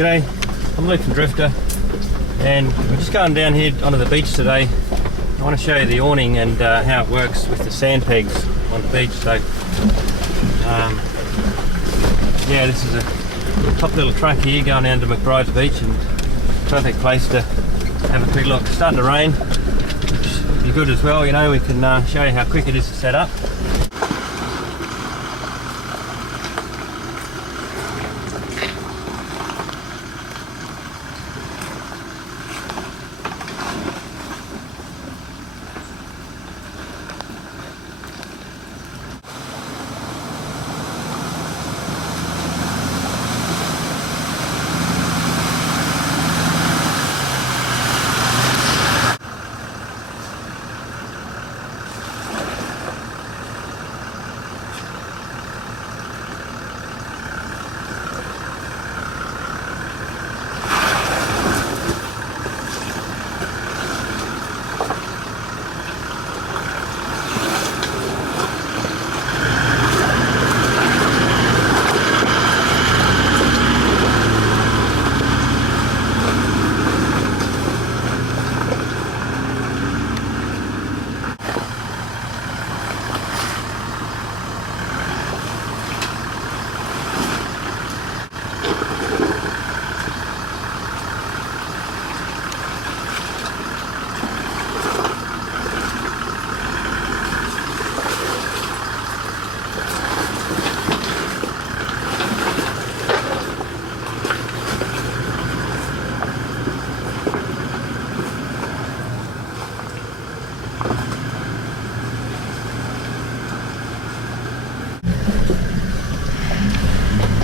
G'day, I'm Luke from Drifter, and we're just going down here onto the beach today. I want to show you the awning and how it works with the sand pegs on the beach. So, yeah, this is a top little track here going down to McBride's Beach, and perfect place to have a quick look. It's starting to rain, which will be good as well. You know, we can show you how quick it is to set up.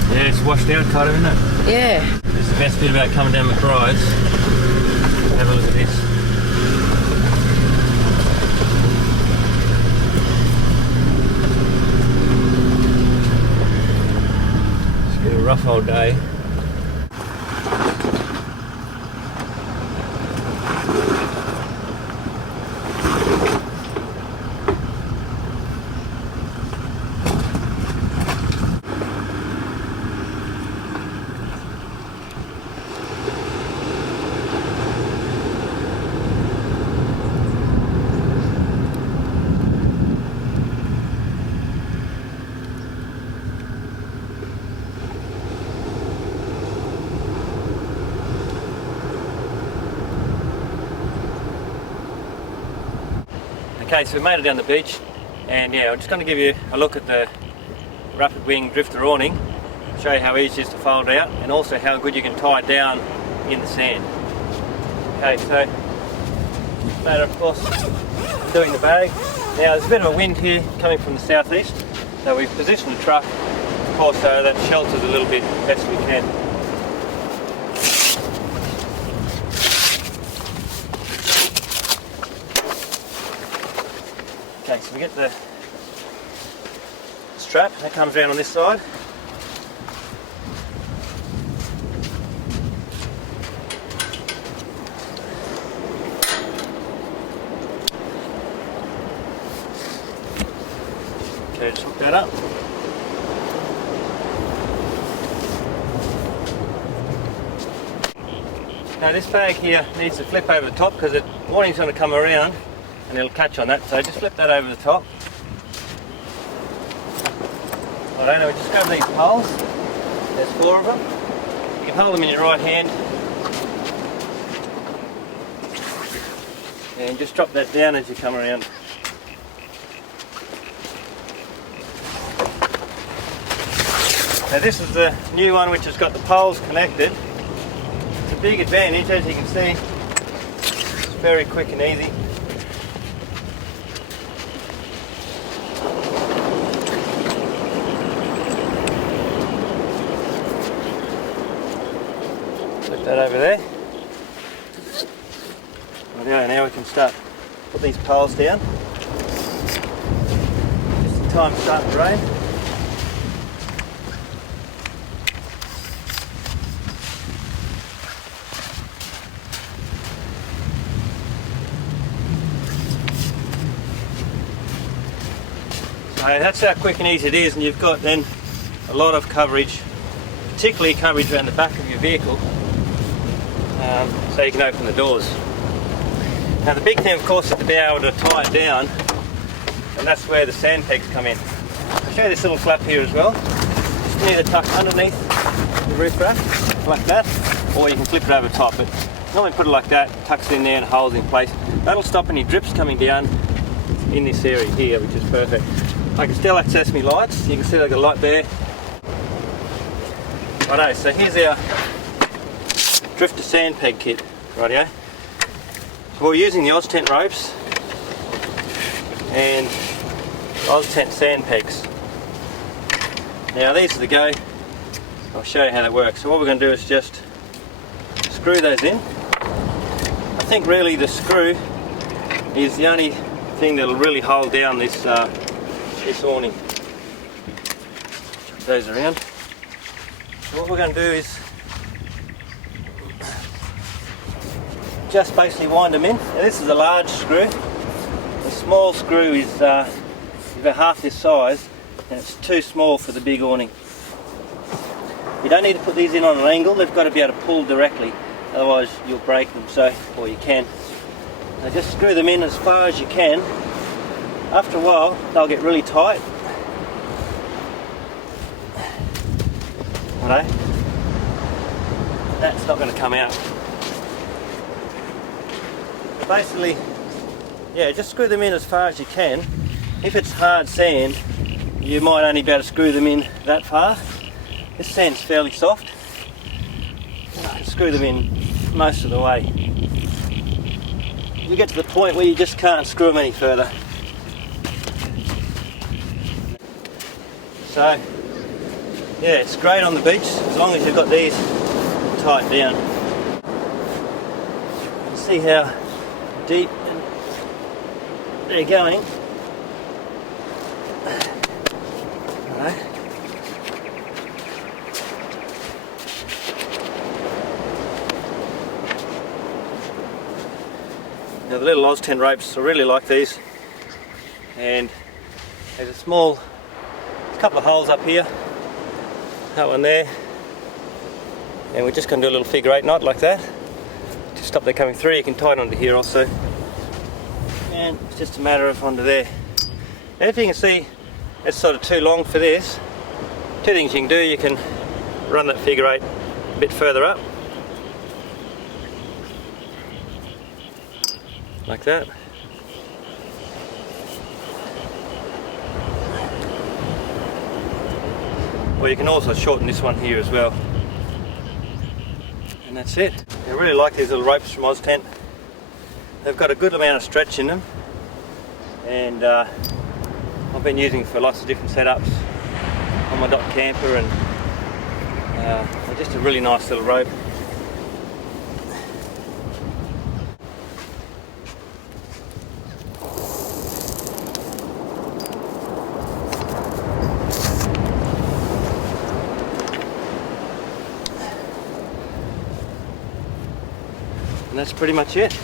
Yeah, it's washed out kind of, isn't it? Yeah. This is the best bit about coming down McBride's. Have a look at this. It's been a rough old day. Okay, so we made it down the beach, and yeah, I'm just going to give you a look at the Rapid Wing Drifter awning, show you how easy it is to fold out, and also how good you can tie it down in the sand. Okay, so matter of course doing the bag. Now there's a bit of a wind here coming from the southeast, so we've positioned the truck, of course, so that shelters a little bit best we can. Okay, so we get the strap that comes around on this side. Okay, just hook that up. Now this bag here needs to flip over the top because the awning's going to come around and it'll catch on that, so just flip that over the top. Alright, now we just grab these poles. There's 4 of them. You can hold them in your right hand and just drop that down as you come around. Now this is the new one which has got the poles connected. It's a big advantage, as you can see. It's very quick and easy. Put that over there. Right, now we can start put these poles down. Just in time to start to rain. So that's how quick and easy it is, and you've got then a lot of coverage particularly coverage around the back of your vehicle, so you can open the doors. Now the big thing of course is to be able to tie it down, and that's where the sand pegs come in. I'll show you this little flap here as well. Just need to tuck underneath the roof rack like that, or you can flip it over top, but normally put it like that, tucks it in there and holds in place. That'll stop any drips coming down in this area here, which is perfect. I can still access my lights. You can see I've got a light there. Righto, so here's our drifter sand peg kit, rightio. So we're using the Oztent ropes and Oztent sand pegs. Now these are the go. I'll show you how that works. So what we're going to do is just screw those in. I think really the screw is the only thing that'll really hold down this this awning. Chuck those around. So what we're going to do is just basically wind them in. Now this is a large screw. The small screw is about half this size, and it's too small for the big awning. You don't need to put these in on an angle, they've got to be able to pull directly, otherwise you'll break them, or you can. Now just screw them in as far as you can. After a while they'll get really tight. Right? That's not going to come out. Basically, yeah, just screw them in as far as you can. If it's hard sand, you might only be able to screw them in that far. This sand's fairly soft. I can screw them in most of the way. You get to the point where you just can't screw them any further. So, yeah, it's great on the beach as long as you've got these tight down. You can see how deep they're going. Right. Now the little Oztent ropes, I really like these, and there's a couple of holes up here, that one there, and we're just going to do a little figure 8 knot like that to stop them coming through. You can tie it onto here also, and it's just a matter of onto there. Now if you can see, it's sort of too long for this. Two things you can do: you can run that figure 8 a bit further up like that, or you can also shorten this one here as well, and that's it. I really like these little ropes from Oztent. They've got a good amount of stretch in them, and I've been using them for lots of different setups on my dock camper, and they're just a really nice little rope. And that's pretty much it.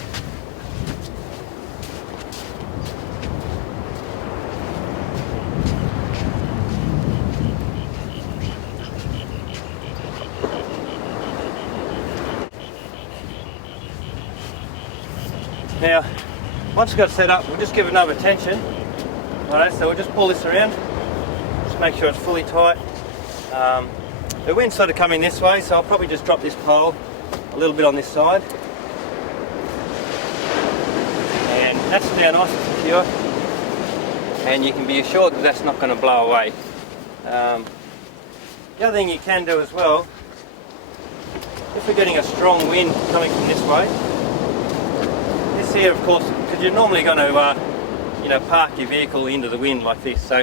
Now, once it's got set up, we'll just give it another tension. Alright, so we'll just pull this around, just make sure it's fully tight. The wind's sort of coming this way, so I'll probably just drop this pole a little bit on this side. And that's now nice and secure, and you can be assured that that's not going to blow away. The other thing you can do as well, if we're getting a strong wind coming from this way, this here, of course, because you're normally going to park your vehicle into the wind like this, so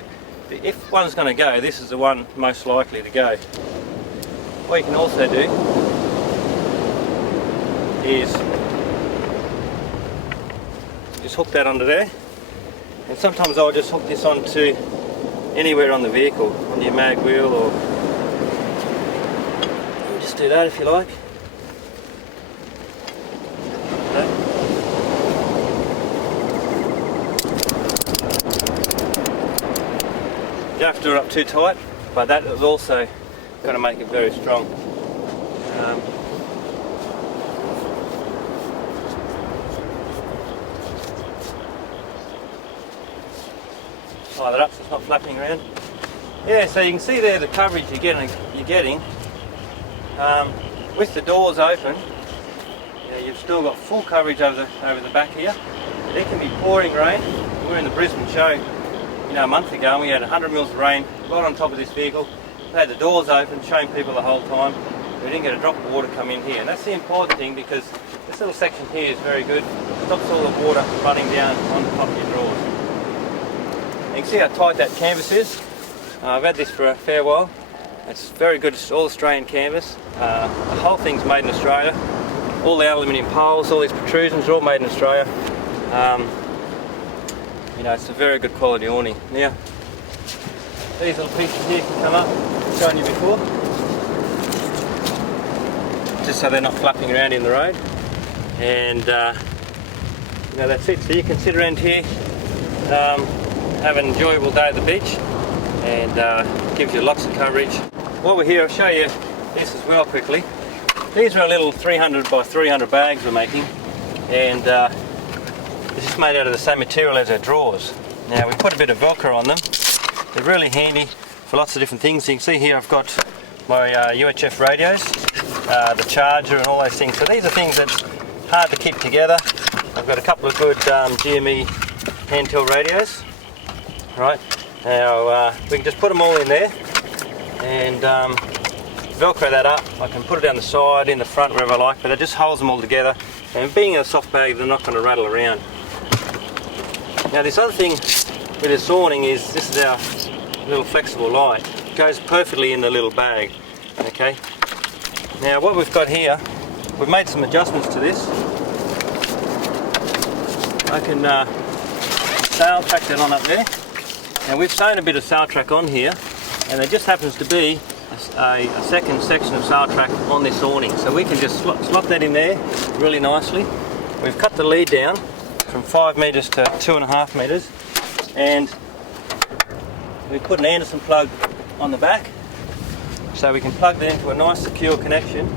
if one's going to go, this is the one most likely to go. What you can also do is just hook that onto there, and sometimes I'll just hook this onto anywhere on the vehicle, on your mag wheel, or just do that if you like. You don't have to do it up too tight, but that is also got to make it very strong. Tie that up so it's not flapping around. Yeah, so you can see there the coverage you're getting. With the doors open, you've still got full coverage over the back here. It can be pouring rain. We were in the Brisbane show, a month ago, and we had 100 mils of rain right on top of this vehicle. We had the doors open, showing people the whole time. We didn't get a drop of water come in here, and that's the important thing, because this little section here is very good. It stops all the water running down on the top of your drawers. You can see how tight that canvas is. I've had this for a fair while. It's very good. It's all Australian canvas. The whole thing's made in Australia. All the aluminium poles, all these protrusions are all made in Australia. It's a very good quality awning. Now, these little pieces here can come up, I've shown you before, just so they're not flapping around in the road. And that's it. So you can sit around here, have an enjoyable day at the beach, and gives you lots of coverage. While we're here, I'll show you this as well quickly. These are our little 300 by 300 bags we're making, and this is made out of the same material as our drawers. Now we put a bit of Velcro on them. They're really handy for lots of different things. You can see here I've got my UHF radios, the charger and all those things. So these are things that's hard to keep together. I've got a couple of good GME handheld radios. Right, now we can just put them all in there and Velcro that up. I can put it down the side, in the front, wherever I like, but it just holds them all together. And being in a soft bag, they're not going to rattle around. Now this other thing with this awning is, this is our little flexible light. It goes perfectly in the little bag. Okay. Now what we've got here, we've made some adjustments to this. I can sail track that on up there. Now we've sewn a bit of sail track on here, and there just happens to be a second section of sail track on this awning, so we can just slot that in there really nicely. We've cut the lead down from 5 metres to 2.5 metres, and we put an Anderson plug on the back, so we can plug that into a nice secure connection.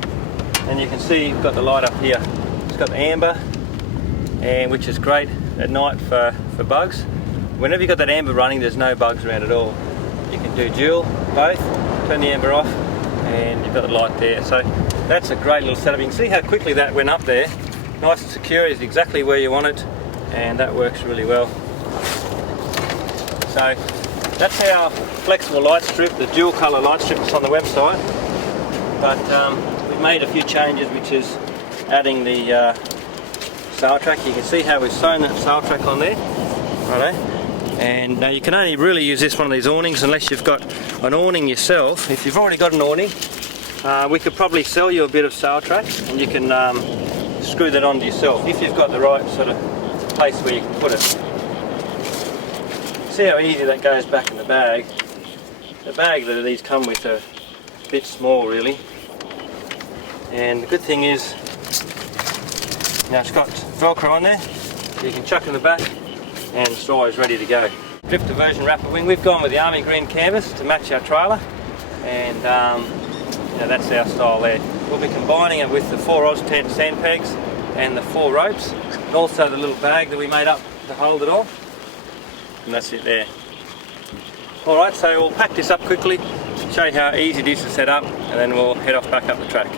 And you can see you've got the light up here. It's got the amber, and which is great at night for bugs. Whenever you've got that amber running, there's no bugs around at all. You can do dual, both, turn the amber off, and you've got the light there. So that's a great little setup. You can see how quickly that went up there. Nice and secure, is exactly where you want it, and that works really well. So that's our flexible light strip, the dual colour light strip that's on the website. But we've made a few changes, which is adding the sail track. You can see how we've sewn that sail track on there. Righto. And now you can only really use this one of these awnings unless you've got an awning yourself. If you've already got an awning, we could probably sell you a bit of sail track, and you can screw that onto yourself if you've got the right sort of place where you can put it. See how easy that goes back in the bag. The bag that these come with are a bit small really, and the good thing is now it's got Velcro on there, so you can chuck in the back and the straw is ready to go. Drifter version Rapid Wing, we've gone with the army green canvas to match our trailer, and that's our style there. We'll be combining it with the 4 Oztent sand pegs and the 4 ropes, and also the little bag that we made up to hold it all, and that's it there. Alright, so we'll pack this up quickly, show you how easy it is to set up, and then we'll head off back up the track.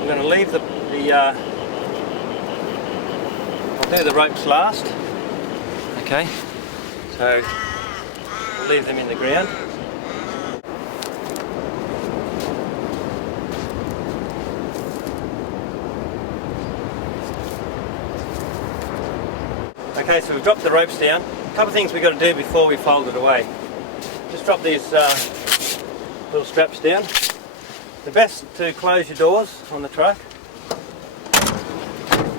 I'm going to leave I'll do the ropes last. Okay, so we'll leave them in the ground. Okay, so we've dropped the ropes down. A couple of things we've got to do before we fold it away. Just drop these little straps down. The best to close your doors on the truck.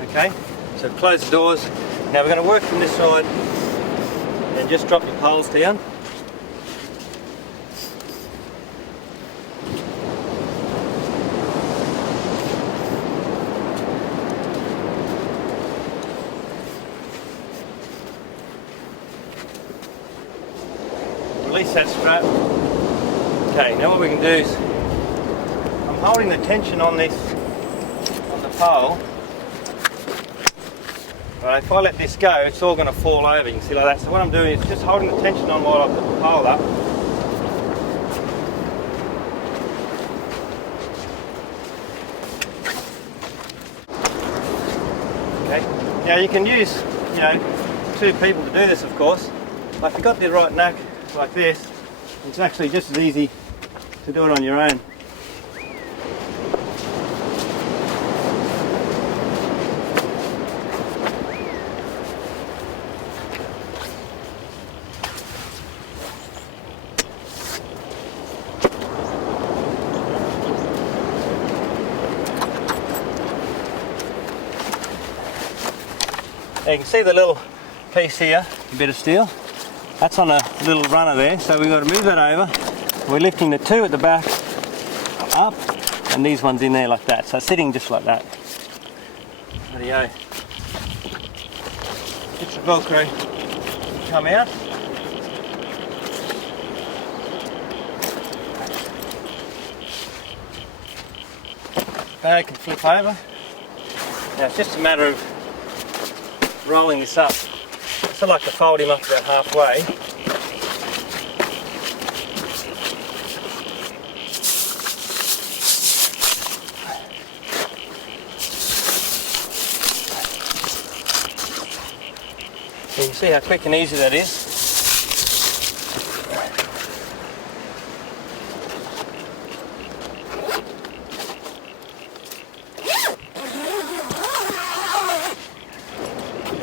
Okay, so close the doors. Now we're going to work from this side and just drop your poles down. Release that strap. Okay, now what we can do is, I'm holding the tension on this, on the pole. Right, if I let this go, it's all going to fall over, you can see like that. So what I'm doing is just holding the tension on while I put the pole up. Okay, now you can use, you know, 2 people to do this, of course. But if you've got the right knack like this, it's actually just as easy to do it on your own. Now you can see the little piece here, a bit of steel. That's on a little runner there, so we've got to move that over. We're lifting the 2 at the back up, and these ones in there like that. So sitting just like that. There you go. Get your Velcro, come out. Bag can flip over. Now it's just a matter of rolling this up. So I like to fold him up about halfway. So you can see how quick and easy that is.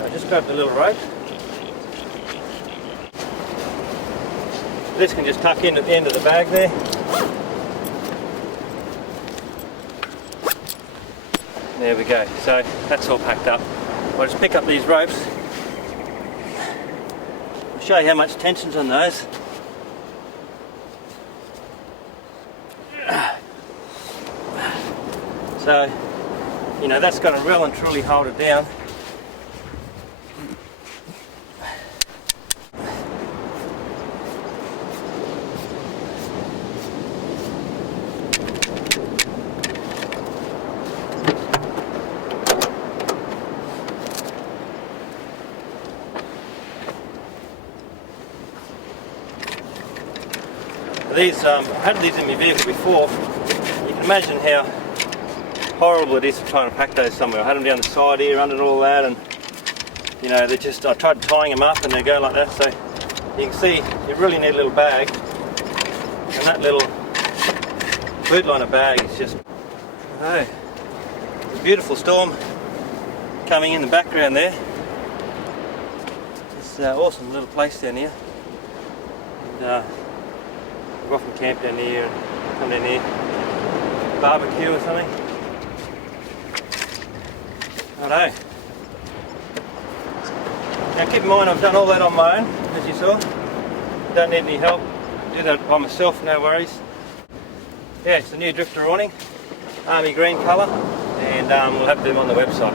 I just grabbed the little rope. This can just tuck in at the end of the bag there. There we go. So that's all packed up. I'll just pick up these ropes. I'll show you how much tension's on those. So, you know, that's got to well and truly hold it down. These, I've had these in my vehicle before. You can imagine how horrible it is to try and pack those somewhere. I had them down the side here under all that, and you know, they're just, I tried tying them up and they go like that. So you can see you really need a little bag, and that little boot liner bag is just, oh, a beautiful storm coming in the background there. It's an awesome little place down here. And, go off and camp down here and come down here, barbecue or something. I don't know. Now keep in mind I've done all that on my own, as you saw. Don't need any help. Do that by myself, no worries. Yeah, it's the new drifter awning, army green colour, and we'll have them on the website.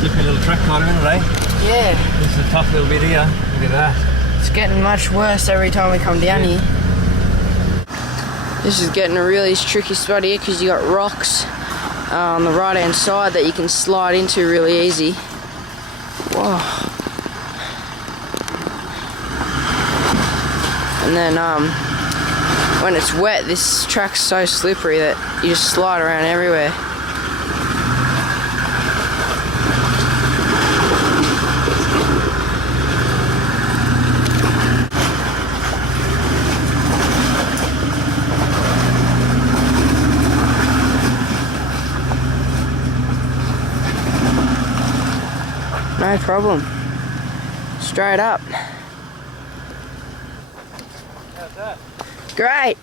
Slippery little track car, isn't it, eh? Yeah. This is a tough little bit here. Look at that. It's getting much worse every time we come down here. This is getting a really tricky spot here because you got rocks on the right hand side that you can slide into really easy. Whoa. And then when it's wet, this track's so slippery that you just slide around everywhere. No problem. Straight up. How's that? Great.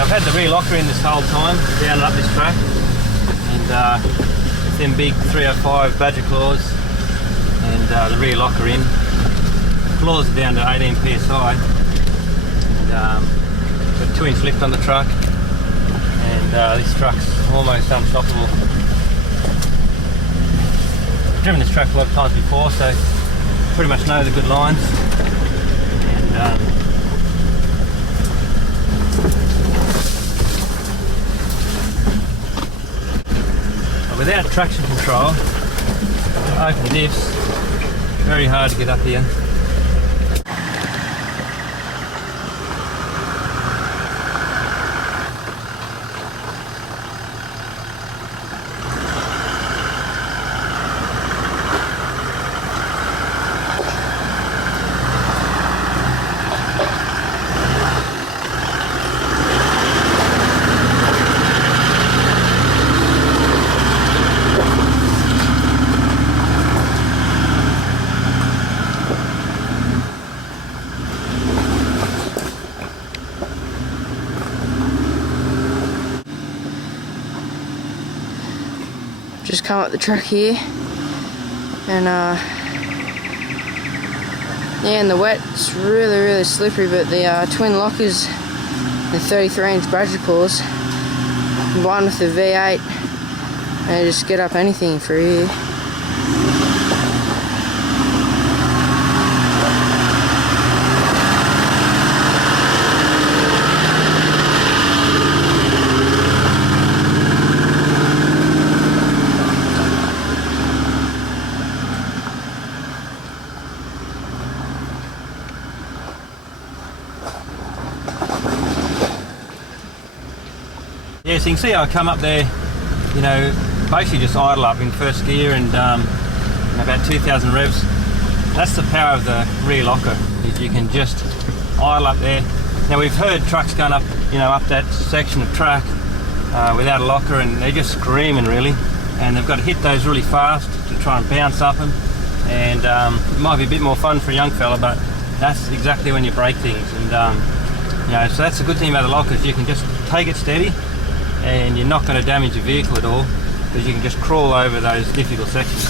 I've had the rear locker in this whole time, down and up this track, and them big 305 Badger claws, and the rear locker in. The claws are down to 18 psi, and got a 2-inch lift on the truck, and this truck's almost unstoppable. I've driven this truck a lot of times before, so pretty much know the good lines, and without traction control, open diffs, very hard to get up here. Just come up the track here, and yeah, in the wet it's really slippery, but the twin lockers, the 33-inch Badger claws, combined with the V8, and just get up anything for here. Yeah, so you can see how I come up there, you know, basically just idle up in first gear and about 2,000 revs. That's the power of the rear locker, is you can just idle up there. Now we've heard trucks going up, you know, up that section of track without a locker, and they're just screaming really, and they've got to hit those really fast to try and bounce up them, and it might be a bit more fun for a young fella, but that's exactly when you break things. And you know, so that's the good thing about the lockers, you can just take it steady and you're not going to damage your vehicle at all, because you can just crawl over those difficult sections.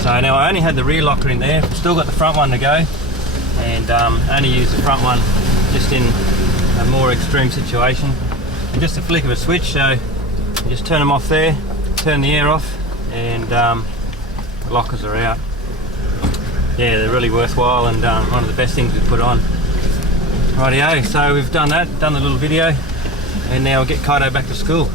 So now I only had the rear locker in there, still got the front one to go, and only use the front one just in a more extreme situation. And just a flick of a switch, so you just turn them off there, turn the air off, and the lockers are out. Yeah, they're really worthwhile, and one of the best things we put on. Rightio, so we've done that, done the little video, and now we'll get Kaito back to school.